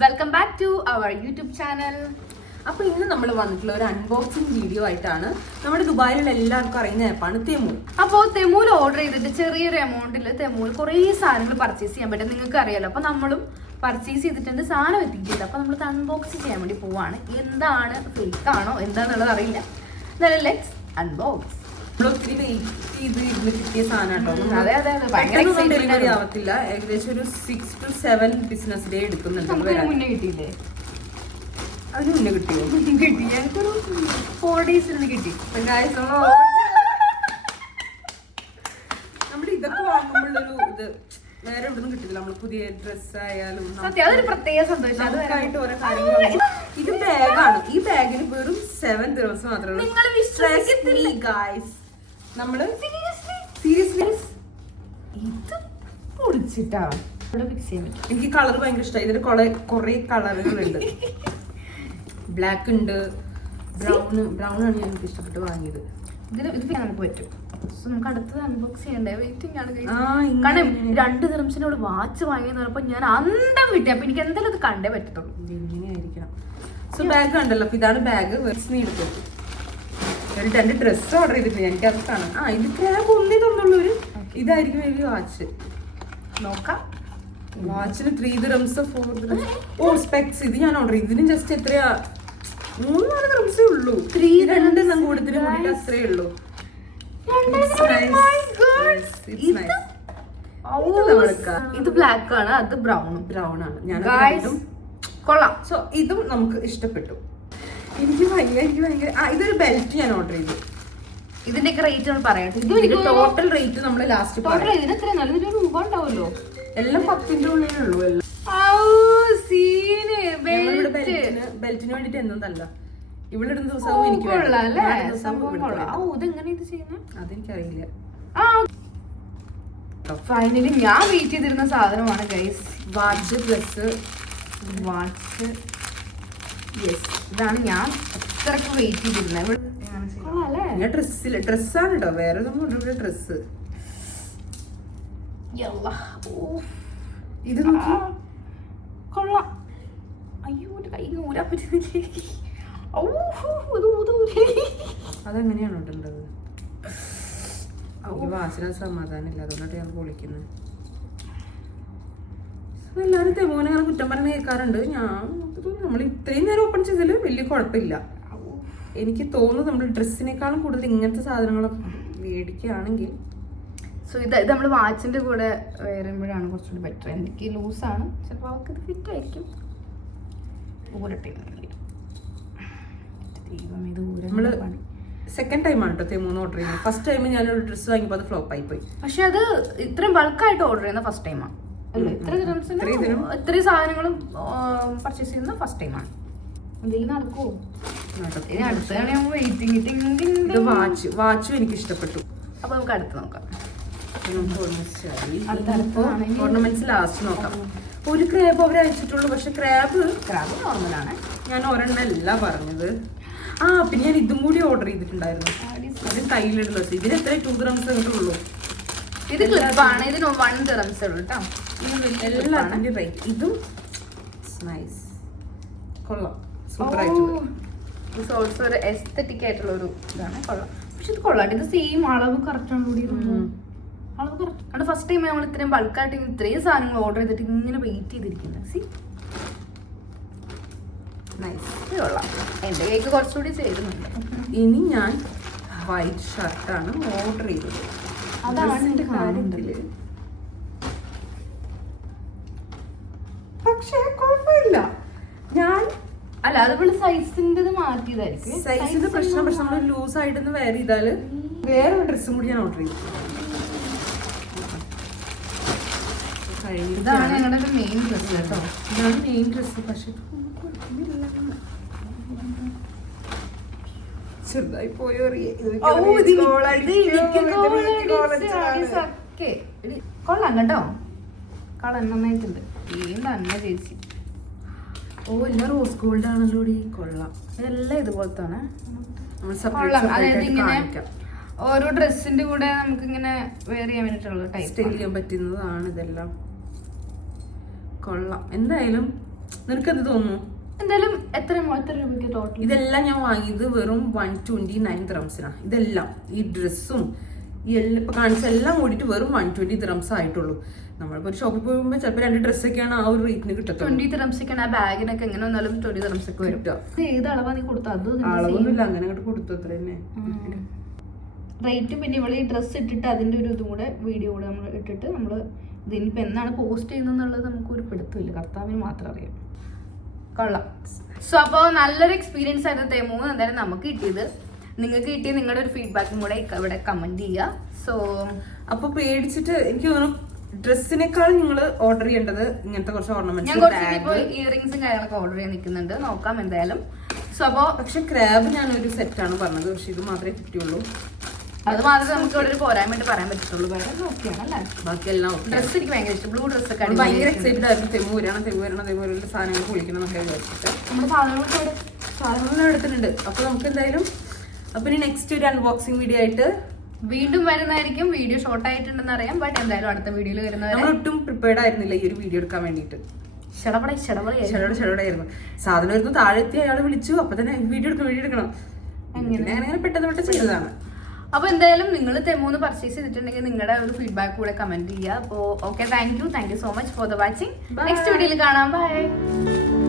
Welcome back to our YouTube channel. അപ്പോൾ ഇന്ന് നമ്മൾ വന്നിട്ടുള്ള ഒരു അൺബോക്സിംഗ് വീഡിയോ ആയിട്ടാണ്. നമ്മുടെ ദുബായിലുള്ള എല്ലാവർക്കും അറിയുന്ന ആപ്പാണ് തെമു. അപ്പോൾ തെമുവിൽ ഓർഡർ ചെയ്തിട്ട് ചെറിയൊരു എമൗണ്ടിൽ തെമുവിൽ കുറേ സാധനങ്ങൾ പർച്ചേസ് ചെയ്യാൻ പറ്റും. നിങ്ങൾക്ക് അറിയാലോ. അപ്പോൾ നമ്മളും പർച്ചേസ് ചെയ്തിട്ടുണ്ട്, സാധനം എത്തിയിട്ടില്ല. അപ്പോൾ നമ്മൾ അൺബോക്സ് ചെയ്യാൻ വേണ്ടി പോവാണ്. എന്താണ് ഫേക്ക് ആണോ എന്താണെന്നുള്ളത് അറിയില്ല. എന്നാലും ലെറ്റ്സ് അൺബോക്സ്. ഒത്തിരി വെയിറ്റ് ചെയ്ത് ഇരുന്ന് കിട്ടിയ സാധനം കേട്ടോ. അതെ അതെ അതെ, ഭയങ്കര ഡെലിവറി ആവത്തില്ല. ഏകദേശം ഒരു 6 to 7 ബിസിനസ് ഡേ എടുക്കുന്നുണ്ട്. മുന്നേ കിട്ടിയില്ലേ? അതിന് മുന്നേ കിട്ടിയോ? കിട്ടി, ഞങ്ങൾക്കൊരു 4 days കിട്ടി. നമ്മൾ ഇതൊക്കെ വാങ്ങുമ്പോഴൊരു ഇത് വേറെ എവിടെ നിന്നും കിട്ടില്ല. നമ്മൾ പുതിയ ഡ്രസ് ആയാലും അതൊരു പ്രത്യേക സന്തോഷം. അതൊക്കെ ഓരോ കാര്യങ്ങൾ. ഇത് ബാഗാണ്. ഈ ബാഗിന് വെറും 7 ദിവസം മാത്രമേ നമ്മള് സീരിയസ്ലി ഇത് പൊളിച്ചിട്ടാ ഫിക്സ് ചെയ്യാൻ പറ്റും. എനിക്ക് കളർ ഭയങ്കര ഇഷ്ടമായി. ഇതിൽ കുറെ കളറുകളുണ്ട്. ബ്ലാക്ക് ഉണ്ട്, ബ്രൗൺ ആണ് ഞാൻ എനിക്ക് ഇഷ്ടപ്പെട്ട് വാങ്ങിയത്. ഇത് ഞങ്ങൾക്ക് പറ്റും. സോ നമുക്ക് അടുത്തത് അൺബോക്സ് ചെയ്യണ്ടേ? വെയിറ്റിംഗ് ആണ്. കാരണം 2 ദിർഹംസിനോട് വാച്ച് വാങ്ങിയെന്ന് പറഞ്ഞപ്പോൾ ഞാൻ അന്തം വിട്ടു. അപ്പൊ എനിക്ക് എന്തായാലും ഇത് കണ്ടേ പറ്റത്തുള്ളൂ. ഇങ്ങനെയായിരിക്കണം. സോ ബാഗ് ഉണ്ടല്ലോ. അപ്പൊ ഇതാണ് ബാഗ്. വെർസ്നി എടുക്കും. 2 ഡ്രസ് ഓർഡർ ചെയ്തിട്ടുണ്ട്. എനിക്കത് കാണാം. ഇത് ക്രാബ് ഒന്നേ തന്നുള്ളൂ. ഇതായിരിക്കും ഒരു വാച്ച്. നോക്കാം. വാച്ചിന് 3 dirhams 4 dirhams. ഓ സ്പെക്സ് ഇത് ഞാൻ ഓർഡർ ചെയ്തു. ഇതിന് ജസ്റ്റ് എത്രയാ 3-4 dirhamsേ ഉള്ളൂ. 2 കൊടുത്തിട്ട് കൂടിയിട്ട് അത്രേ ഉള്ളൂ. ഇത് ബ്ലാക്ക് ആണ്, അത് ബ്രൗൺ ആണ്. ഞാൻ കൊള്ളാം. സോ ഇതും നമുക്ക് ഇഷ്ടപ്പെട്ടു. എനിക്ക് ഭയങ്കര ഇതൊരു ബെൽറ്റ് ഞാൻ ഓർഡർ ചെയ്തു. ഇതിന്റെയൊക്കെ റേറ്റ് നമ്മൾ പറയട്ടെ. ടോട്ടൽ റേറ്റ് നമ്മൾ ലാസ്റ്റ് ഇതിന് എത്ര നല്ലൊരു രൂപ ഉണ്ടാവുമല്ലോ. എല്ലാം 10ന്റെ ഉള്ളിലുള്ളൂ. എല്ലാം ബെൽറ്റിന് വേണ്ടിട്ട് എന്നതല്ല. ഇവിടെ ഇടുന്ന ദിവസവും എനിക്ക് അതെനിക്കറിയില്ല. ഫൈനലി ഞാൻ വെയിറ്റ് ചെയ്തിരുന്ന സാധനമാണ് guys. Watch plus watch. Yes, ഇതാണ് ഞാൻ അത്രക്ക് വെയിറ്റ് ചെയ്തിരുന്നത്. ഞാൻ ഡ്രസ്സാണ് കേട്ടോ. വേറെ ഒന്നും ഡ്രസ്സ്. ഇത് നോക്കി കൊള്ളാം. അയ്യോ കൈ ഊരാൻ പറ്റുന്നില്ലേ? അതെങ്ങനെയാണ് ഇട്ടുള്ളത്? വാച്ചിന് സമാധാനമില്ല, അതുകൊണ്ടാണ് ഞാൻ പൊളിക്കുന്നത്. എല്ലാവരും തെമോനെ അങ്ങനെ കുറ്റം പറഞ്ഞ് കേൾക്കാറുണ്ട്. നമ്മൾ ഇത്രയും നേരം ഓപ്പൺ ചെയ്തതിൽ വലിയ കുഴപ്പമില്ല. എനിക്ക് തോന്നുന്നു നമ്മൾ ഡ്രസ്സിനേക്കാളും കൂടുതൽ ഇങ്ങനത്തെ സാധനങ്ങളൊക്കെ മേടിക്കുകയാണെങ്കിൽ. സോ ഇത് നമ്മൾ വാച്ചിന്റെ കൂടെ വരുമ്പോഴാണ് കുറച്ചുകൂടി ബെറ്റർ. എനിക്ക് ലൂസാണ്, ചിലപ്പോൾ അവർക്ക് ഇത് ഫിറ്റ് ആയിരിക്കും. നമ്മള് സെക്കൻഡ് ടൈം ആണ് കേട്ടോ തെമൂന്ന് ഓർഡർ ചെയ്യുന്നത്. ഫസ്റ്റ് ടൈം ഞാനൊരു ഡ്രസ്സ് വാങ്ങിയപ്പോൾ അത് ഫ്ലോപ്പ് ആയി പോയി. പക്ഷെ അത് ഇത്രയും ബൾക്കായിട്ട് ഓർഡർ ചെയ്യുന്ന ഫസ്റ്റ് ടൈമാണ്. ഇത്രയും സാധനങ്ങളും പർച്ചേസ് ചെയ്യുന്ന ഫസ്റ്റ് ടൈമാണ്. എന്തെങ്കിലും നടക്കുമോ? വാച്ചും എനിക്ക് ഇഷ്ടപ്പെട്ടു. അപ്പൊ നമുക്ക് അടുത്ത് നോക്കാം. ഓർണമെന്റ്സ് ലാസ്റ്റ് നോക്കാം. ഒരു ക്രാബ് അവർ അയച്ചിട്ടുള്ളൂ. പക്ഷെ ക്രാബ് നോർമലാണ്. ഞാൻ ഒരെണ്ണല്ല പറഞ്ഞത്. പിന്നെ ഞാൻ ഇതും കൂടി ഓർഡർ ചെയ്തിട്ടുണ്ടായിരുന്നു. അത് കയ്യിലിടുന്നത്. ഇതിന് എത്ര 2 dirhams കിട്ടുള്ളൂ. ഇത് ക്ലിപ്പാണ്. ഇതിന് 1 dirhams ഉള്ളൂ കേട്ടോ. എല്ലാത്തിന്റെ റേറ്റ്. ഇതും നൈസ്, കൊള്ളാം, സൂപ്പർ ആയിട്ടുള്ള. ഇത് ഓൾസോ ഒരു എസ്തെറ്റിക് ആയിട്ടുള്ള ഒരു ഇതാണ്. കൊള്ളാം. പക്ഷെ ഇത് കൊള്ളാം. ഇത് സെയിം അളവ് കറക്റ്റ് ആണ് കൂടി. അളവ് കറക്റ്റ്. കാരണം ഫസ്റ്റ് ടൈം നമ്മൾ ഇത്രയും ബൾക്കായിട്ട് ഇത്രയും സാധനങ്ങൾ ഓർഡർ ചെയ്തിട്ട് ഇങ്ങനെ വെയിറ്റ് ചെയ്തിരിക്കുന്നത്. സി നൈസ്, കൊള്ളാം. എൻ്റെ കൈക്ക് കുറച്ചുകൂടി ചേരുന്നുണ്ട്. ഇനി ഞാൻ വൈറ്റ് ഷർട്ടാണ് ഓർഡർ ചെയ്തത്. അതാണ് എൻ്റെ കാര്യത്തില്. പക്ഷേ കുഴപ്പമില്ല. ഞാൻ അല്ല, അതുപോലെ സൈസിന്റെ മാറ്റിയതായിരിക്കും. സൈസിന്റെ പ്രശ്നം. പക്ഷെ നമ്മൾ ലൂസ് ആയിട്ടൊന്ന് വെയർ ചെയ്താല് വേറെ ഡ്രസ്സും കൂടി ഞാൻ ഓർഡർ ചെയ്തു. ഇതാണ് ഞങ്ങളുടെ മെയിൻ ഡ്രസ് കേട്ടോ. ഇതാണ് മെയിൻ ഡ്രസ്. പക്ഷെ ചെറുതായി പോയോ? കൊള്ളാം കേട്ടോ. കളർ നന്നായിട്ടുണ്ട്. തന്നെ ചേച്ചി. എല്ലാം റോസ് ഗോൾഡ് ആണല്ലോ. കൊള്ളാം. ഇതെല്ലാം ഇതുപോലത്താണ്. അതായത് ഇങ്ങനെ ഓരോ ഡ്രസ്സിന്റെ കൂടെ നമുക്ക് ഇങ്ങനെ വെയർ ചെയ്യാൻ വേണ്ടിട്ടുള്ള ടൈപ്പ് സ്റ്റൈൽ ചെയ്യാൻ പറ്റുന്നതാണ് ഇതെല്ലാം. കൊള്ളാം. എന്തായാലും നിനക്ക് എന്ത് തോന്നുന്നു? എന്തായാലും എത്ര രൂപയ്ക്ക് ടോട്ടൽ? ഇതെല്ലാം ഞാൻ വാങ്ങിയത് വെറും 129 ദിറംസിനാണ്. ഇതെല്ലാം ഈ ഡ്രസ്സും ഈ എല്ലാം ഇപ്പൊ കാണിച്ച എല്ലാം കൂടിയിട്ട് വെറും 120 ദിറംസ് ആയിട്ടുള്ളൂ. നമ്മളിപ്പോ ഒരു ഷോപ്പിൽ പോകുമ്പോൾ ചിലപ്പോൾ 2 ഡ്രസ്സൊക്കെയാണ് ആ ഒരു റേറ്റിന് കിട്ടത്തുള്ളൂ. 20 ദിറംസൊക്കെയാണ് ആ ബാഗിനൊക്കെ എങ്ങനെ വന്നാലും 20 ദിറംസൊക്കെ വരും. ഏത് അളവാ നീ കൊടുത്ത? അത് അളവൊന്നുമില്ല, അങ്ങനെ അങ്ങോട്ട് കൊടുത്തു അത്ര തന്നെ റേറ്റും. പിന്നെ ഇവള് ഈ ഡ്രസ്സ് ഇട്ടിട്ട് അതിന്റെ ഒരു ഇതും കൂടെ വീഡിയോ കൂടെ നമ്മൾ ഇട്ടിട്ട് നമ്മൾ ഇതിനിപ്പോ എന്നാണ് പോസ്റ്റ് ചെയ്യുന്നത് നമുക്ക് ഒരു പിടുത്തമില്ല, കർത്താവിന് മാത്രം അറിയാം. കൊള്ളാം. സോ അപ്പോൾ നല്ലൊരു എക്സ്പീരിയൻസ് ആയിരുന്നു തെമു എന്തായാലും നമുക്ക് കിട്ടിയത്. നിങ്ങൾക്ക് കിട്ടിയ നിങ്ങളുടെ ഒരു ഫീഡ്ബാക്കും കൂടെ ഇവിടെ കമന്റ് ചെയ്യുക. സോ അപ്പൊ പേടിച്ചിട്ട് എനിക്ക് തോന്നുന്നു ഡ്രസ്സിനേക്കാൾ നിങ്ങൾ ഓർഡർ ചെയ്യേണ്ടത് ഇങ്ങനത്തെ കുറച്ച് ഓർണമെന്റ്സ്. ഞാൻ കുറച്ച് ഇയറിംഗ്സും കാര്യങ്ങളൊക്കെ ഓർഡർ ചെയ്യാൻ നിൽക്കുന്നുണ്ട്, നോക്കാം എന്തായാലും. സോ അപ്പോ പക്ഷെ ക്രാബ് ഞാനൊരു സെറ്റാണ് പറഞ്ഞത്, പക്ഷെ ഇത് മാത്രമേ കിട്ടിയുള്ളൂ. അത് മാത്രമേ നമുക്ക് ഇവിടെ ഒരു പോരായ്മയായിട്ട് പറയാൻ പറ്റത്തുള്ളൂ. വേറെ നോക്കിയാണല്ലേ ബാക്കിയെല്ലാം ഡ്രസ്സ് എനിക്ക് ഭയങ്കര ഇഷ്ടം. ബ്ലൂ ഡ്രസ്സ് ഒക്കെ ഭയങ്കര എക്സൈറ്റഡ് ആയിരുന്നു. തെമു വരണം സാധനങ്ങൾ പൊളിക്കണം എന്നൊക്കെ വിചാരിച്ചിട്ട് നമ്മുടെ സാധനങ്ങളെല്ലാം എടുത്തിട്ടുണ്ട്. അപ്പൊ നമുക്ക് എന്തായാലും അപ്പൊ ഇനി നെക്സ്റ്റ് ഒരു അൺബോക്സിംഗ് വീഡിയോ ആയിട്ട് വീണ്ടും വരുന്നതായിരിക്കും. വീഡിയോ ഷോർട്ട് ആയിട്ടുണ്ടെന്ന് അറിയാം, ബട്ട് എന്തായാലും അടുത്ത വീഡിയോയിൽ വരുന്നവരെ നമ്മൾ ഒട്ടും പ്രിപ്പയർഡ് ആയിരുന്നില്ല ഈ ഒരു വീഡിയോ എടുക്കാൻ വേണ്ടിയിട്ട്. ഷടപടയായിരുന്നു. സാധനം വരുന്നു, താഴെ എത്തി അയാൾ വിളിച്ചു, അപ്പൊ തന്നെ വീഡിയോ എടുക്കണം. അങ്ങനെ പെട്ടെന്ന് ചെയ്തതാണ്. അപ്പൊ എന്തായാലും നിങ്ങൾ തെമൂന്ന് പർച്ചേസ് ചെയ്തിട്ടുണ്ടെങ്കിൽ നിങ്ങളുടെ ഒരു ഫീഡ്ബാക്ക് കൂടെ കമന്റ് ചെയ്യുക. അപ്പോൾ okay, thank you so much for the watching. Next വീഡിയോയിൽ കാണാം. ബൈ.